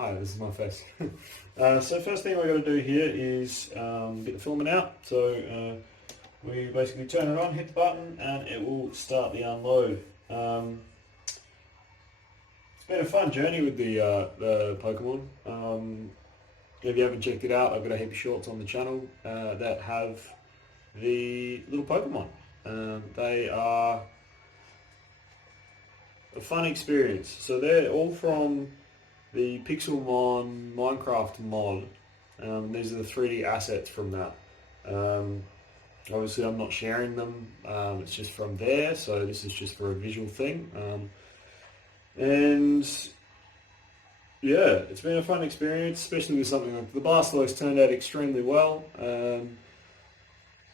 Hi, this is my face. So first thing we're going to do here is get the filament out. So we basically turn it on, hit the button, and it will start the unload. It's been a fun journey with the Pokemon. If you haven't checked it out, I've got a heap of shorts on the channel that have the little Pokemon. They are a fun experience. So they're all from the Pixelmon Minecraft mod. These are the 3D assets from that. Obviously I'm not sharing them, it's just from there, so this is just for a visual thing. And yeah, it's been a fun experience, especially with something like the Blastoise turned out extremely well.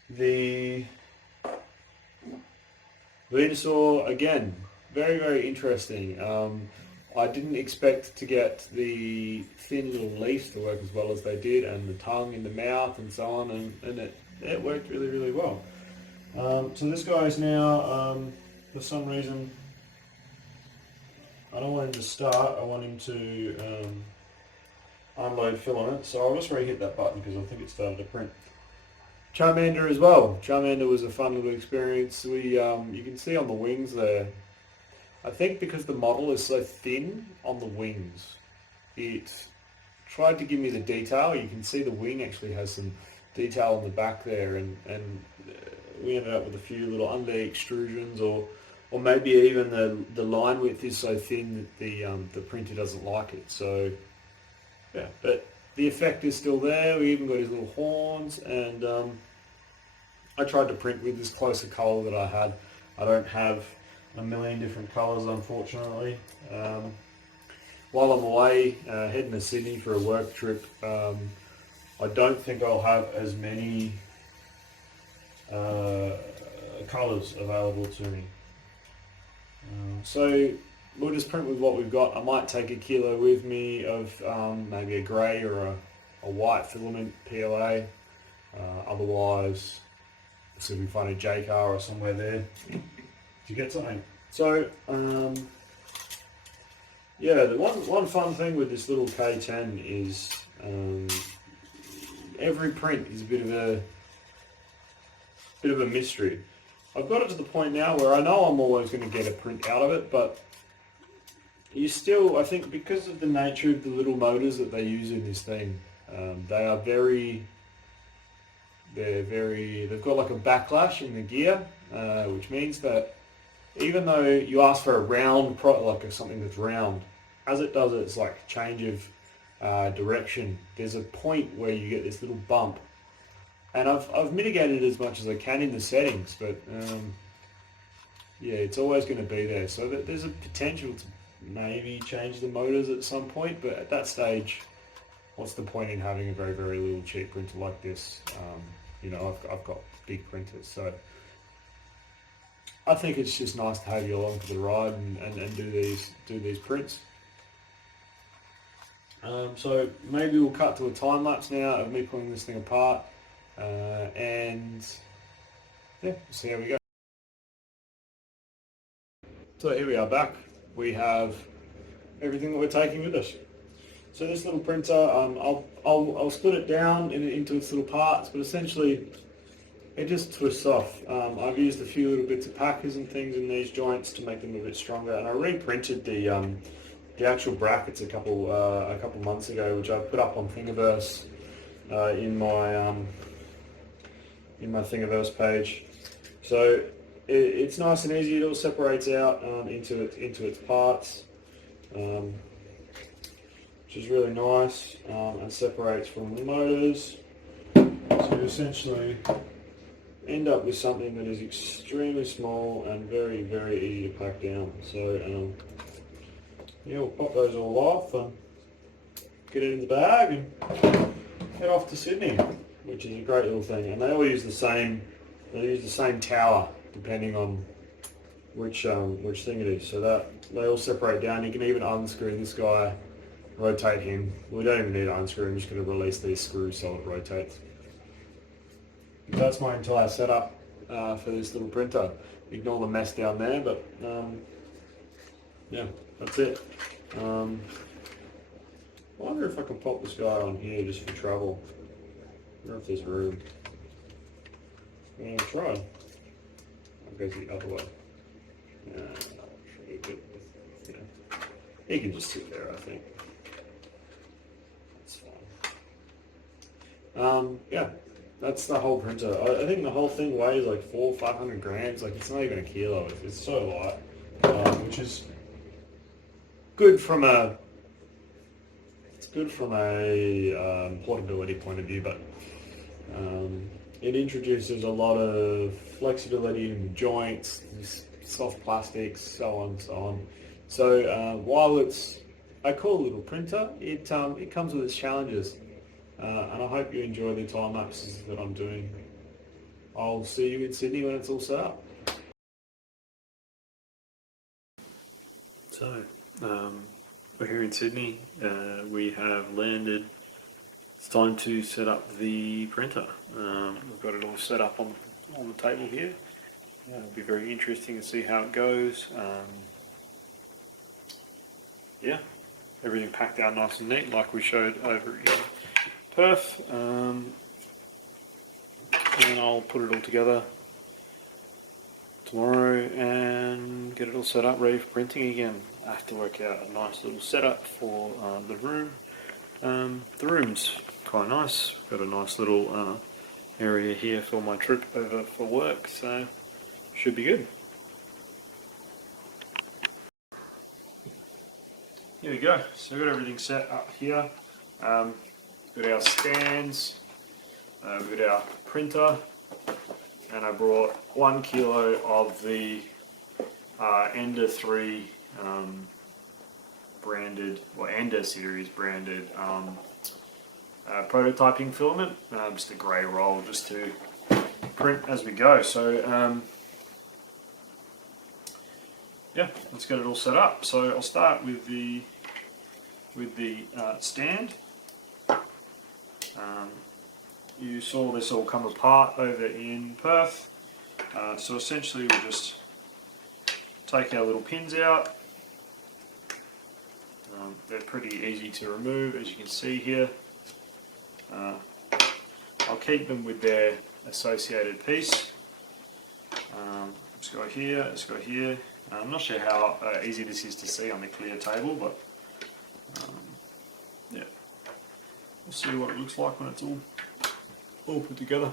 The Venusaur, again, very, very interesting. I didn't expect to get the thin little leaf to work as well as they did, and the tongue in the mouth and so on, and it worked really, really well. So this guy is now, for some reason, I don't want him to start, I want him to unload filament, so I'll just re-hit that button because I think it started to print. Charmander as well. Charmander was a fun little experience. You can see on the wings there, I think because the model is so thin on the wings, it tried to give me the detail. You can see the wing actually has some detail on the back there, and we ended up with a few little under extrusions, or maybe even the line width is so thin that the printer doesn't like it. So yeah, but the effect is still there. We even got his little horns, and I tried to print with this closer colour that I had. I don't have a million different colours, unfortunately. While I'm away, heading to Sydney for a work trip, I don't think I'll have as many colours available to me. So we'll just print with what we've got. I might take a kilo with me of maybe a grey or a white filament PLA. Otherwise, see if we find a JCar or somewhere there to get something. So yeah, the one fun thing with this little K10 is every print is a bit of a mystery. I've got it to the point now where I know I'm always going to get a print out of it, but you still, I think, because of the nature of the little motors that they use in this thing, they've got like a backlash in the gear, which means that even though you ask for a round, like something that's round, as it does its like change of direction, there's a point where you get this little bump. And I've mitigated it as much as I can in the settings, but yeah, it's always going to be there. So there's a potential to maybe change the motors at some point, but at that stage, what's the point in having a very, very little cheap printer like this? You know, I've got big printers, so I think it's just nice to have you along for the ride and do these prints. So maybe we'll cut to a time lapse now of me pulling this thing apart, and yeah, we'll see how we go. So here we are back. We have everything that we're taking with us. So this little printer, I'll split it down into its little parts, but essentially it just twists off. I've used a few little bits of packers and things in these joints to make them a bit stronger, and I reprinted the actual brackets a couple months ago, which I put up on Thingiverse in my Thingiverse page. So it's nice and easy. It all separates out into its parts, which is really nice, and separates from the motors. So you essentially end up with something that is extremely small and very, very easy to pack down. So yeah, we'll pop those all off and get it in the bag and head off to Sydney, which is a great little thing. And they all use the same tower depending on which thing it is. So that they all separate down. You can even unscrew this guy, rotate him. We don't even need to unscrew. I'm just going to release these screws so it rotates. That's my entire setup for this little printer. Ignore the mess down there, but yeah, that's it. All wonder if I can pop this guy on here just for trouble. I wonder if there's room. Try. I'll go the other way. He can just sit there, I think. That's fine. Yeah, that's the whole printer. I think the whole thing weighs like 400-500 grams. Like, it's not even a kilo. It's so light, which is good from a portability point of view, but it introduces a lot of flexibility in joints, soft plastics, so on and so on. So while it's a cool little printer, it comes with its challenges, and I hope you enjoy the time lapses that I'm doing. I'll see you in Sydney when it's all set up. So we're here in Sydney. We have landed. It's time to set up the printer. We've got it all set up on the table here. It'll be very interesting to see how it goes. Yeah, everything packed out nice and neat like we showed over in Perth. And I'll put it all together tomorrow and get it all set up ready for printing again. I have to work out a nice little setup for the room. The room's quite nice. Got a nice little area here for my trip over for work, so should be good. Here we go. So we've got everything set up here. We've got our stands, we've got our printer, and I brought 1 kilo of the Ender 3 branded, or Ender series branded prototyping filament, just a grey roll just to print as we go. So yeah, let's get it all set up. So I'll start with the stand. You saw this all come apart over in Perth. So essentially we'll just take our little pins out. They're pretty easy to remove, as you can see here. I'll keep them with their associated piece. Let's go here, let's go here. I'm not sure how easy this is to see on the clear table, but yeah, we'll see what it looks like when it's all put together.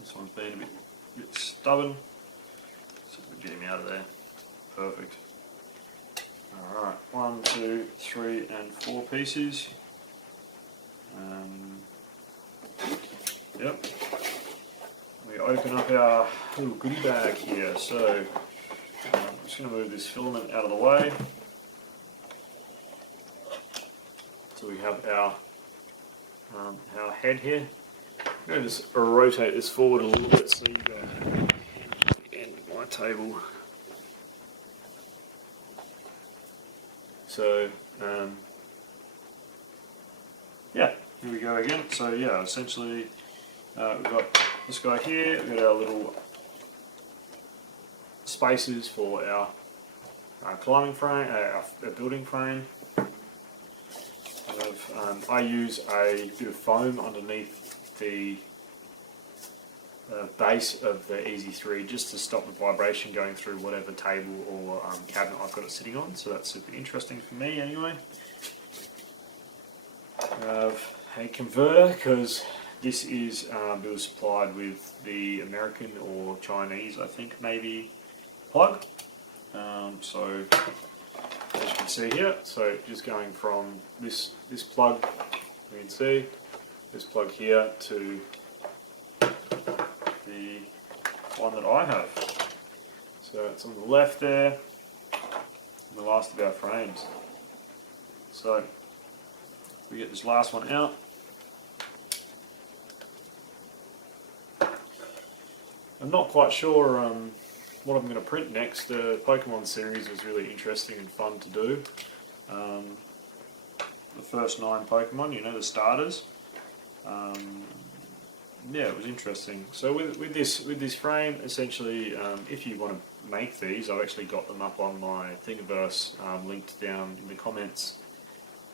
This one's been a bit stubborn, so we'll get him out of there. Perfect. Alright, 1, 2, 3 and 4 pieces. Yep. We open up our little goodie bag here. So I'm just going to move this filament out of the way. So we have our head here. I'm going to just rotate this forward a little bit so you guys can end my table. So yeah, here we go again. So yeah, essentially we've got this guy here, we've got our little spaces for our climbing frame, our building frame. I use a bit of foam underneath the base of the easythreed just to stop the vibration going through whatever table or cabinet I've got it sitting on, so that's super interesting for me anyway. I have a converter because this is it was supplied with the American or Chinese, I think, maybe plug. So as you can see here, so just going from this plug, you can see this plug here to the one that I have. So it's on the left there, and the last of our frames. So we get this last one out. I'm not quite sure what I'm going to print next. The Pokemon series was really interesting and fun to do. The first 9 Pokemon, you know, the starters. Yeah, it was interesting. So with this frame, essentially, if you want to make these, I've actually got them up on my Thingiverse, linked down in the comments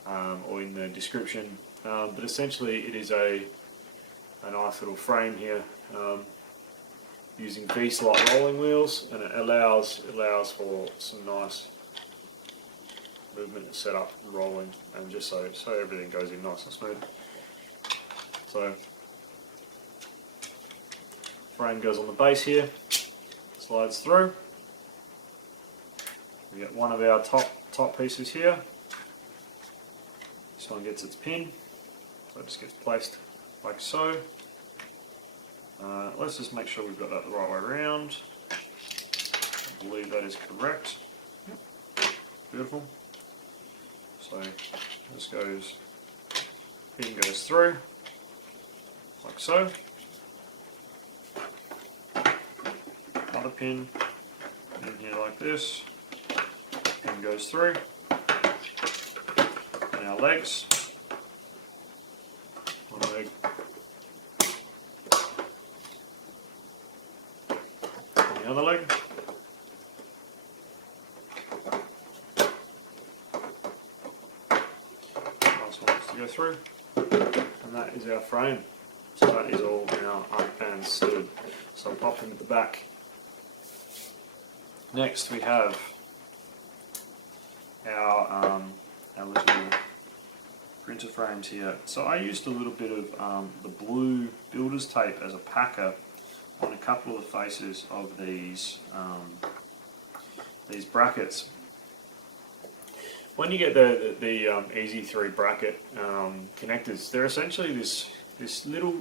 or in the description. But essentially it is a nice little frame here, using V-slot rolling wheels, and it allows for some nice movement and setup and rolling, and just so everything goes in nice and smooth. So frame goes on the base here, slides through. We get one of our top pieces here. This one gets its pin, so it just gets placed like so. Let's just make sure we've got that the right way around. I believe that is correct. Beautiful. So this goes, pin goes through, like so. Another pin in here like this. Pin goes through. And our legs. One leg. And the other leg. Go through, and that is our frame. So that is all now up and stood. So I'll pop into the back. Next we have our little printer frames here. So I used a little bit of the blue builder's tape as a packer on a couple of the faces of these brackets. When you get the easythreed bracket connectors, they're essentially this little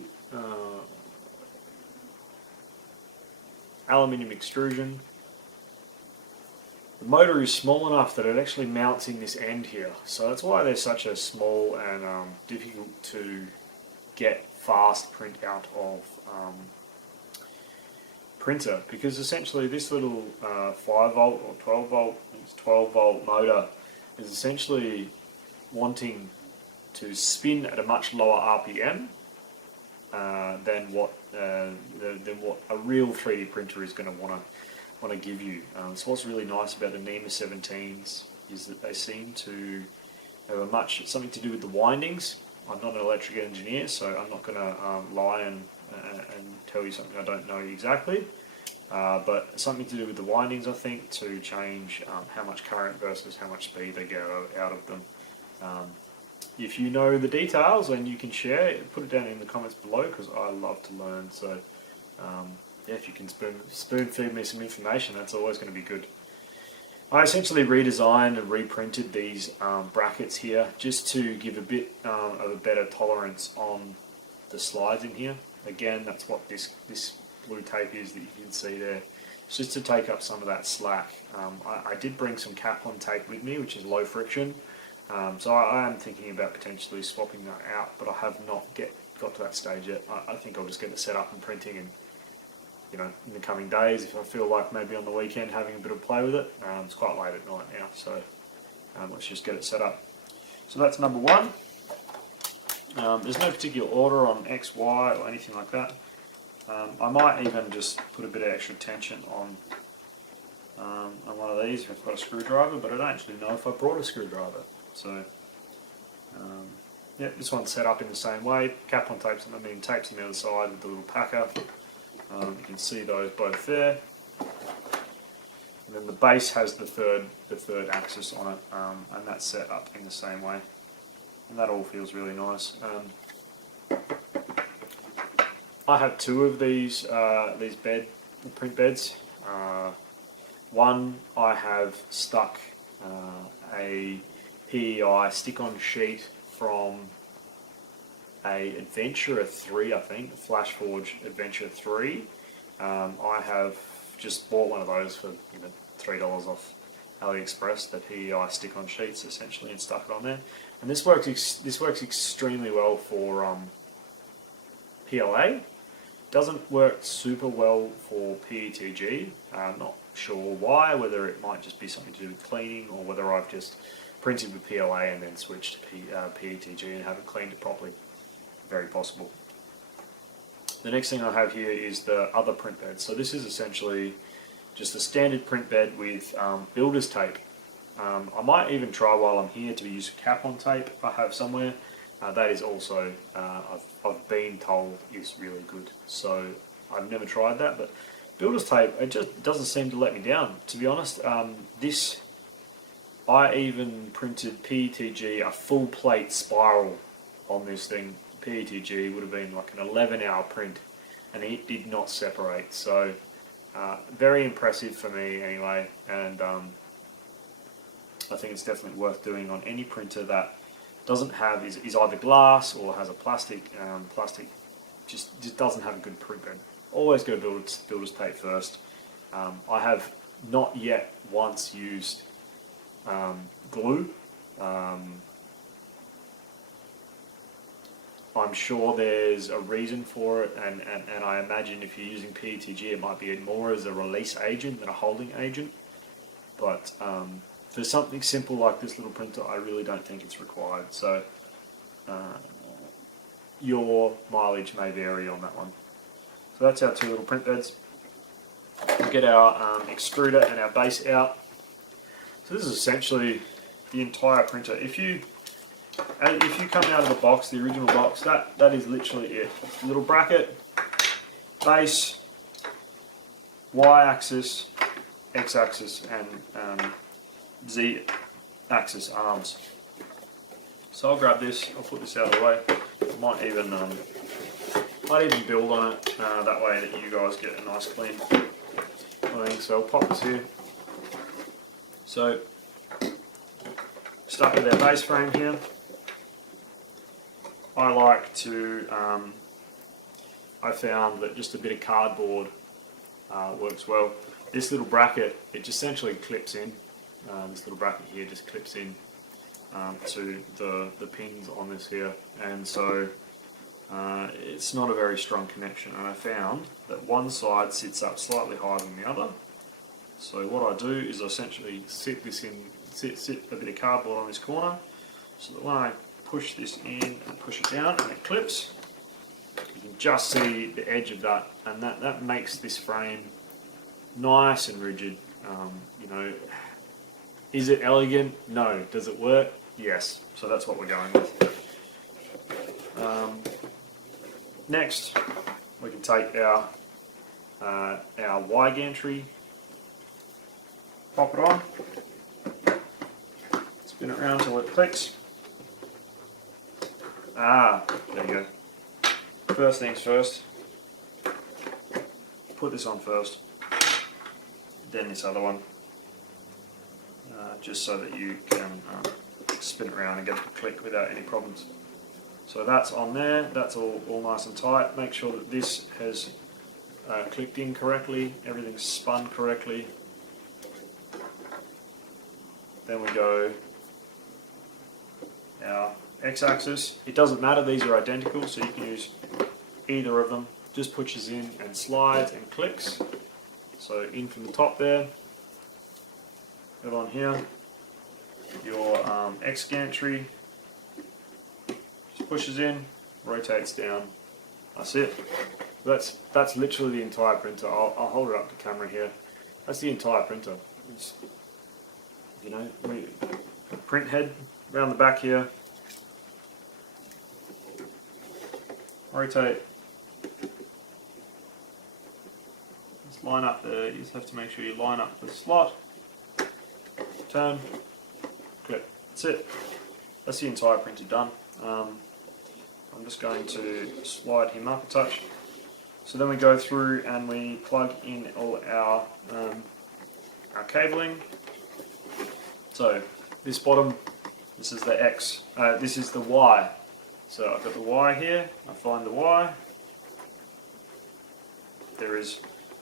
aluminium extrusion. The motor is small enough that it actually mounts in this end here, so that's why they're such a small and difficult to get fast print out of printer, because essentially this little 5 volt or 12 volt, it's 12 volt motor is essentially wanting to spin at a much lower RPM than what a real 3D printer is going to want to give you. So what's really nice about the NEMA 17s is that they seem to have something to do with the windings. I'm not an electrical engineer, so I'm not going to lie and tell you something I don't know exactly. But something to do with the windings, I think, to change how much current versus how much speed they get out of them. If you know the details and you can share it, put it down in the comments below, because I love to learn. So yeah, if you can spoon feed me some information, that's always going to be good. I essentially redesigned and reprinted these brackets here just to give a bit of a better tolerance on the slides in here. Again, that's what this blue tape is that you can see there. It's just to take up some of that slack. I did bring some Kaplan tape with me, which is low friction. So I am thinking about potentially swapping that out, but I have not got to that stage yet. I think I'll just get it set up and printing, and in the coming days, if I feel like maybe on the weekend having a bit of play with it. It's quite late at night now, so let's just get it set up. So that's number one. There's no particular order on X, Y, or anything like that. I might even just put a bit of extra tension on one of these if I've got a screwdriver, but I don't actually know if I brought a screwdriver. So yeah, this one's set up in the same way. Kaplan tapes, tapes on the other side with the little packer. You can see those both there. And then the base has the third axis on it, and that's set up in the same way. And that all feels really nice. I have two of these print beds. One I have stuck a PEI stick-on sheet from a Adventurer 3, I think, Flashforge Adventurer 3. I have just bought one of those for $3 off AliExpress, the PEI stick-on sheets essentially, and stuck it on there. And this works extremely well for PLA. Doesn't work super well for PETG. I'm not sure why, whether it might just be something to do with cleaning, or whether I've just printed with PLA and then switched to PETG and haven't cleaned it properly. Very possible. The next thing I have here is the other print bed. So this is essentially just a standard print bed with builder's tape I might even try while I'm here to use cap-on tape I have somewhere. That is also, I've been told, is really good. So I've never tried that, but builder's tape, it just doesn't seem to let me down, to be honest. I even printed PETG, a full plate spiral on this thing. PETG would have been like an 11-hour print, and it did not separate. So very impressive for me anyway, and I think it's definitely worth doing on any printer that doesn't have, is either glass or has a plastic, just doesn't have a good print bed. Always go builder's tape first. I have not yet once used glue. I'm sure there's a reason for it, and I imagine if you're using PETG, it might be more as a release agent than a holding agent. But for something simple like this little printer, I really don't think it's required. So your mileage may vary on that one. So that's our two little print beds. We'll get our extruder and our base out. So this is essentially the entire printer. If you come out of the box, the original box, that is literally it. Little bracket, base, Y-axis, X-axis, and Z-axis arms. So I'll grab this. I'll put this out of the way. I might even build on it that way that you guys get a nice clean thing. So I'll pop this here. So start with our base frame here. I like to, I found that just a bit of cardboard works well. This little bracket, it just essentially clips in. This little bracket here just clips in to the pins on this here, and so it's not a very strong connection. And I found that one side sits up slightly higher than the other. So what I do is I essentially sit a bit of cardboard on this corner, so that when I push this in and push it down and it clips, you can just see the edge of that, and that makes this frame nice and rigid. You know, is it elegant? No. Does it work? Yes. So that's what we're going with. Next, we can take our Y gantry, pop it on, spin it around till it clicks. There you go. First things first, put this on first, then this other one, just so that you can spin it around and get it to click without any problems. So that's on there, that's all nice and tight. Make sure that this has clicked in correctly, everything's spun correctly. Then we go our X-axis. It doesn't matter, these are identical, so you can use either of them. Just pushes in and slides and clicks. So in from the top there. Go on here. Your X gantry just pushes in, rotates down. That's it. That's literally the entire printer. I'll hold it up to camera here. That's the entire printer. It's, you know, print head around the back here. Rotate. Just line up the. You just have to make sure you line up the slot. Turn. Clip. That's it. That's the entire printer done. I'm just going to slide him up a touch. So then we go through and we plug in all our cabling. So this bottom, this is the X, this is the Y. So I've got the Y here, I find the Y.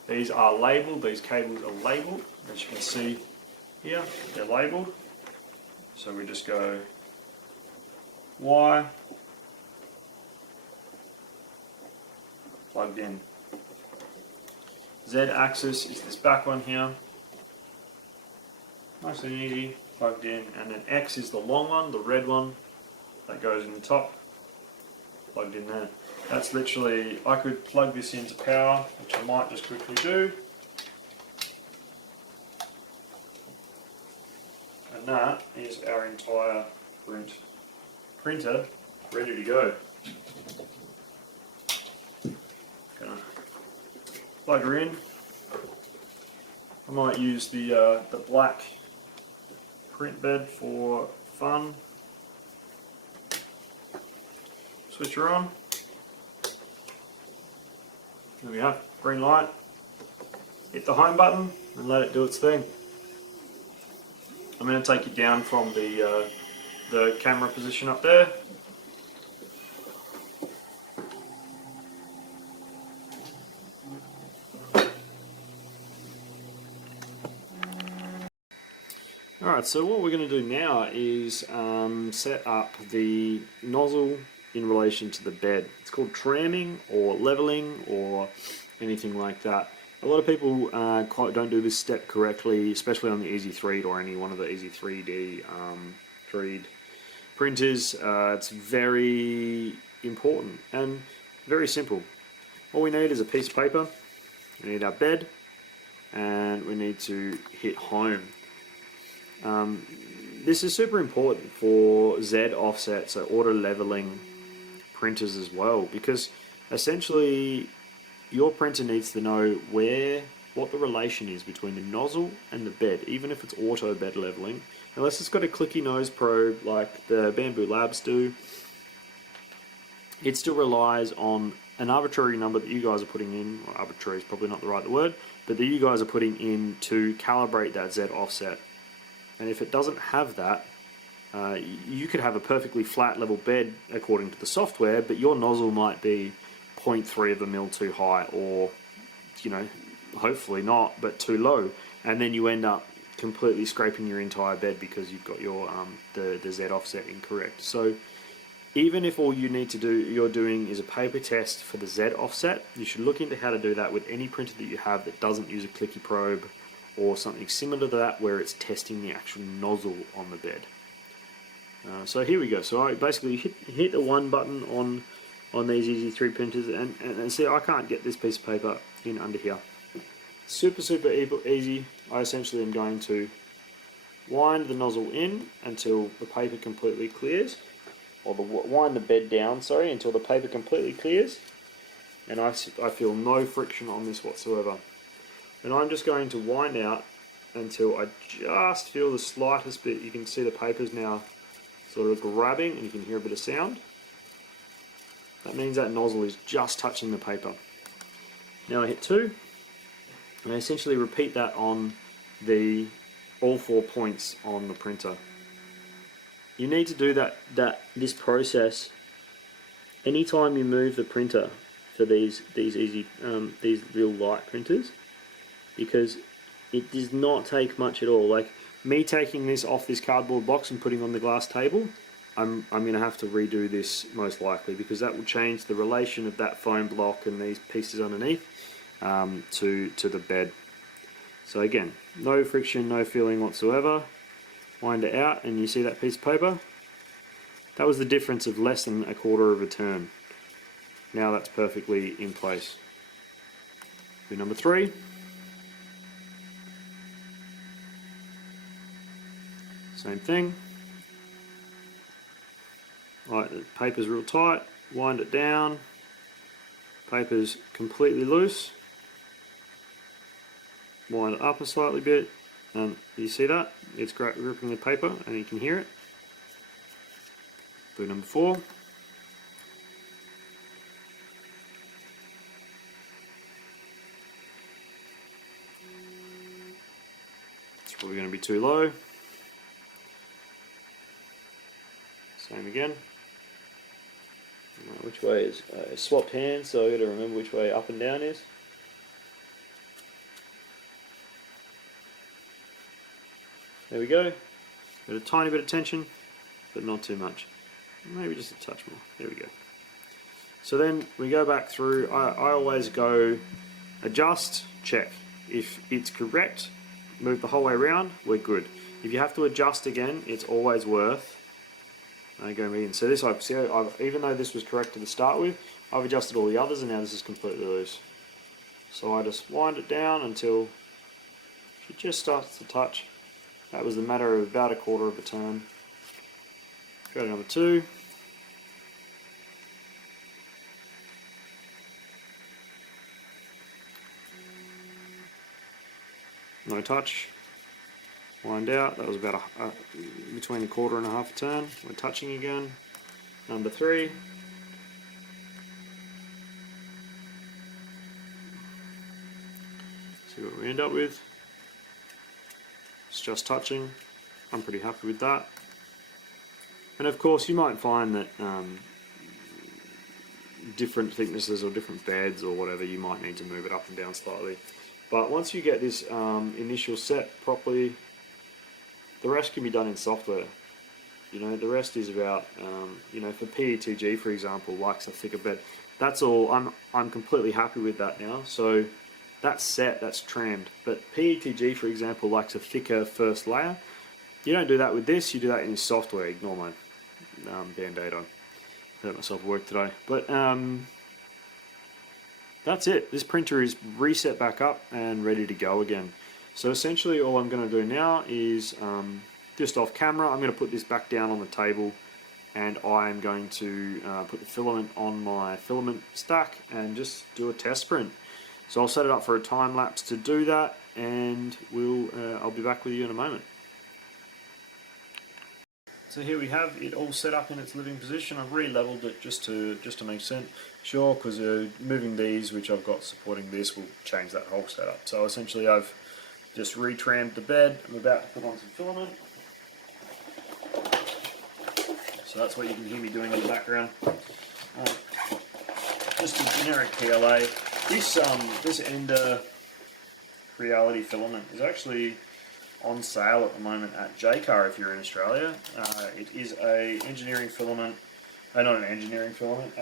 These are labelled, these cables are labelled, as you can see here, they're labelled. So we just go Y, plugged in. Z axis is this back one here. Nice and easy, plugged in, and then X is the long one, the red one, that goes in the top, plugged in there. That's literally, I could plug this into power, which I might just quickly do. And that is our entire printer ready to go. Gonna plug her in. I might use the black print bed for fun. Switch her on. There we have, green light. Hit the home button and let it do its thing. I'm going to take it down from the camera position up there. Alright, so what we're going to do now is set up the nozzle in relation to the bed. It's called tramming or leveling or anything like that. A lot of people don't do this step correctly, especially on the easythreed or any one of the easythreed Threed printers. It's very important and very simple. All we need is a piece of paper, we need our bed, and we need to hit home. This is super important for Z offset, so auto leveling printers as well, because essentially your printer needs to know what the relation is between the nozzle and the bed, even if it's auto bed leveling. Unless it's got a clicky nose probe like the Bamboo Labs do, it still relies on an arbitrary number that you guys are putting in, or arbitrary is probably not the right word, but that you guys are putting in to calibrate that Z offset. And if it doesn't have that, you could have a perfectly flat level bed according to the software, but your nozzle might be 0.3 of a mil too high, or, you know, hopefully not, but too low. And then you end up completely scraping your entire bed because you've got your the Z offset incorrect. So even if all you need to do, you're doing is a paper test for the Z offset, you should look into how to do that with any printer that you have that doesn't use a clicky probe or something similar to that, where it's testing the actual nozzle on the bed. So here we go. So I basically hit the one button on these easythreed printers, and see, I can't get this piece of paper in under here. Super easy. I essentially am going to wind the nozzle in until the paper completely clears, or wind the bed down, sorry, until the paper completely clears, and I feel no friction on this whatsoever. And I'm just going to wind out until I just feel the slightest bit. You can see the paper's now sort of grabbing, and you can hear a bit of sound. That means that nozzle is just touching the paper. Now I hit 2, and I essentially repeat that on all 4 points on the printer. You need to do this process anytime you move the printer for these real light printers, because it does not take much at all. Like me taking this off this cardboard box and putting on the glass table, I'm going to have to redo this most likely, because that will change the relation of that foam block and these pieces underneath to the bed. So again, no friction, no feeling whatsoever. Wind it out, and you see that piece of paper? That was the difference of less than a quarter of a turn. Now that's perfectly in place. Do number 3. Same thing. Right, the paper's real tight, wind it down, paper's completely loose, wind it up a slightly bit, and you see that? It's gripping the paper, and you can hear it. Do number 4. It's probably going to be too low. Same again. Which way is swapped hands, so I got to remember which way up and down is. There we go. Got a tiny bit of tension, but not too much. Maybe just a touch more. There we go. So then we go back through. I always go adjust, check. If it's correct, move the whole way around, we're good. If you have to adjust again, it's always worth going in. So this, even though this was correct to start with, I've adjusted all the others, and now this is completely loose. So I just wind it down until it just starts to touch. That was a matter of about a quarter of a turn. Go to number 2. No touch. Wind out. That was about between a quarter and a half a turn. We're touching again. Number 3. See what we end up with. It's just touching. I'm pretty happy with that. And of course you might find that different thicknesses or different beds or whatever, you might need to move it up and down slightly. But once you get this initial set properly, the rest can be done in software. You know, the rest is about, you know, for PETG, for example, likes a thicker bed. That's all. I'm completely happy with that now. So that's set, that's trammed. But PETG, for example, likes a thicker first layer. You don't do that with this. You do that in your software. Ignore my band-aid on. Hurt myself at work today. But that's it. This printer is reset back up and ready to go again. So essentially all I'm going to do now is just off camera, I'm going to put this back down on the table, and I'm going to put the filament on my filament stack and just do a test print. So I'll set it up for a time lapse to do that, and I'll be back with you in a moment. So here we have it all set up in its living position. I've re-leveled it just to make sense. Sure, because moving these, which I've got supporting this, will change that whole setup. So essentially I've just retrammed the bed. I'm about to put on some filament. So that's what you can hear me doing in the background. Just a generic PLA. This Ender Reality filament is actually on sale at the moment at JCar if you're in Australia. It is a engineering filament, not an engineering filament,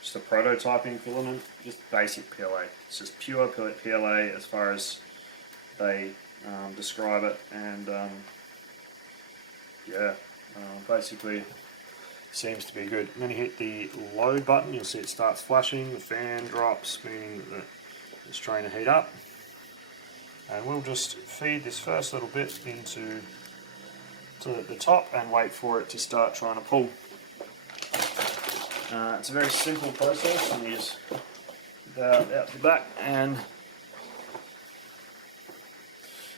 just a prototyping filament, just basic PLA. It's just pure PLA as far as they describe it, and yeah, basically seems to be good. And then you hit the load button, you'll see it starts flashing, the fan drops, meaning that it's trying to heat up. And we'll just feed this first little bit into the top and wait for it to start trying to pull. It's a very simple process, and you just out the back, and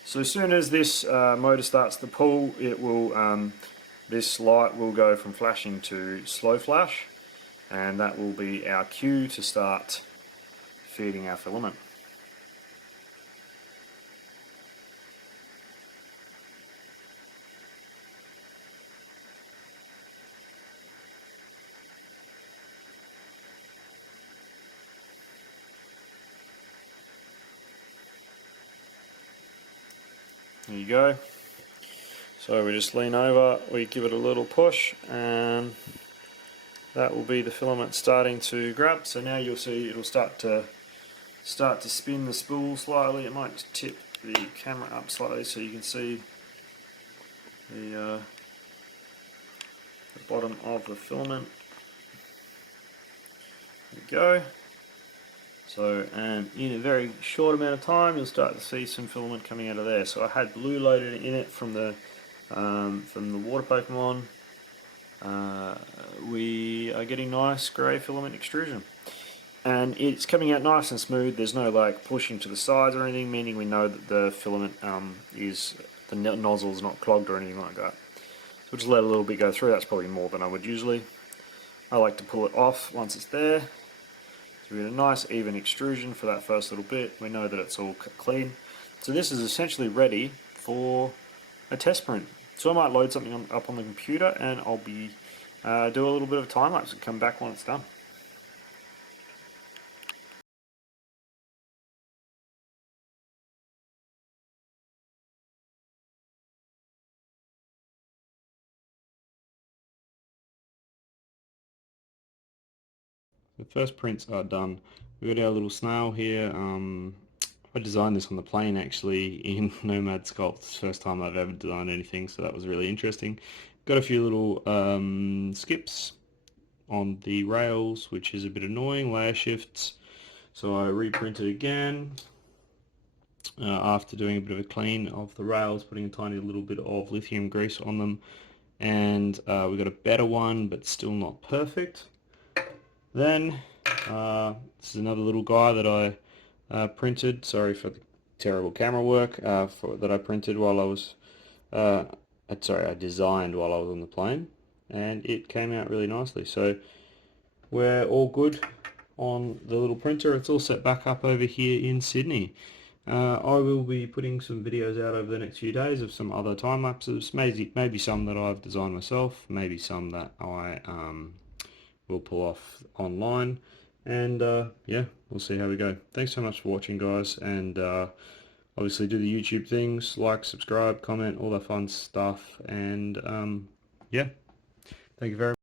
so as soon as this motor starts to pull, it will this light will go from flashing to slow flash, and that will be our cue to start feeding our filament. There you go. So we just lean over, we give it a little push, and that will be the filament starting to grab. So now you'll see it'll start to spin the spool slightly. It might just tip the camera up slightly so you can see the bottom of the filament. There we go. So, and in a very short amount of time, you'll start to see some filament coming out of there. So I had blue loaded in it from the water Pokemon. We are getting nice grey filament extrusion, and it's coming out nice and smooth. There's no like pushing to the sides or anything, meaning we know that the filament the nozzle is not clogged or anything like that. So we'll just let a little bit go through. That's probably more than I would usually. I like to pull it off once it's there. So we get a nice even extrusion for that first little bit. We know that it's all clean. So this is essentially ready for a test print. So I might load something up on the computer, and I'll be do a little bit of time lapse and come back when it's done. The first prints are done. We've got our little snail here. I designed this on the plane actually in Nomad Sculpt. It's the first time I've ever designed anything, so that was really interesting. Got a few little skips on the rails, which is a bit annoying, layer shifts. So I reprinted again. after doing a bit of a clean of the rails, putting a tiny little bit of lithium grease on them, and we got a better one, but still not perfect. Then this is another little guy that I printed. Sorry for the terrible camera work. That I printed while I was I designed while I was on the plane, and it came out really nicely. So we're all good on the little printer. It's all set back up over here in Sydney. I will be putting some videos out over the next few days of some other time lapses, maybe some that I've designed myself, maybe some that I will pull off online, and yeah, we'll see how we go. Thanks so much for watching, guys, and obviously do the YouTube things, like, subscribe, comment, all that fun stuff, and yeah, thank you very much.